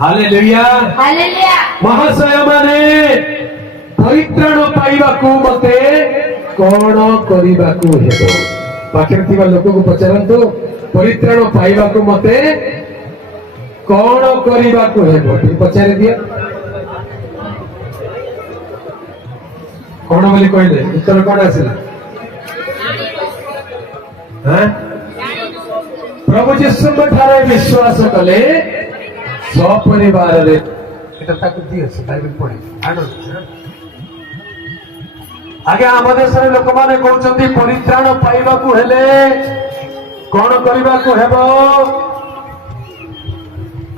Hallelujah hallelujah महाशय माने परित्राण पाइबाकू मते कौन करिबाकू हेबो पाखरे थिबा लोकको पचारंतु परित्राण पाइबाकू मते कौन करिबाकू हेबो पचारि दिया कौन बोली कहले उत्तर कौन आसिला प्रभु जीशु ठारे विश्वास कले सपरिवार रे बाइबल पढ़े आगे आम देश लोक मैंने कहते परित्राण पाइबाकू हेले कौन करबाकू हेबो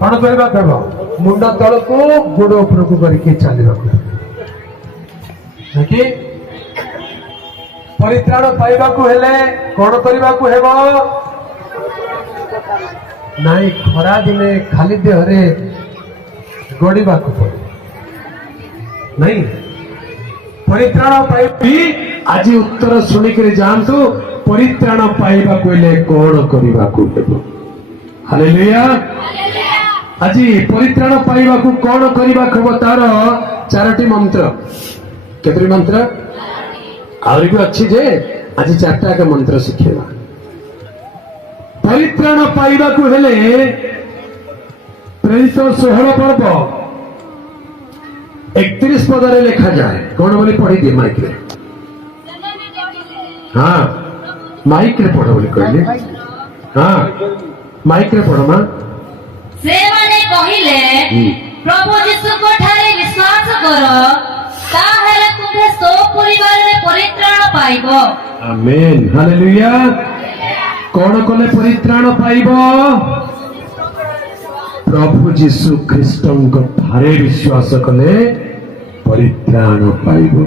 कौन करबाकू हेबो मुंड तलकू गोड़ उपरकू करके चलबाकू कि परित्राण पाइबाकू हेले कौन करबाकू हेबो नाई खरा दिने खाली देहरे गड़ाकू पड़े नहीं परित्राण पाइबी आज उत्तर शुणिक जातु परित्राण पाइबाकू हेले कौन करबाकू हेबो हालेलुया आज परित्राण पाइबाकू कौन करबाकू हेबो तार चारोटी मंत्र केतरी मंत्र आउरी भी अच्छी जे आज चारटा के मंत्र शिखेवा परित्राण पाइबाकू हेले प्रेरित 16 पर्व 31 पदरे लिखा जाए कौन बोली पढ़ी दिए माइक रे हाँ माइक रे पढ़ो बोली कहले हाँ माइक रे पढ़ो मां से माने कहिले प्रभु यीशु को ठारे विश्वास करो ताहेले तुमे सो परिवार रे परित्राण पाइबो आमेन हालेलुया कौन कले परित्राण पाइबो प्रभु जीशु ख्रीष्ट ठारे विश्वास कले परित्राण पाइबो।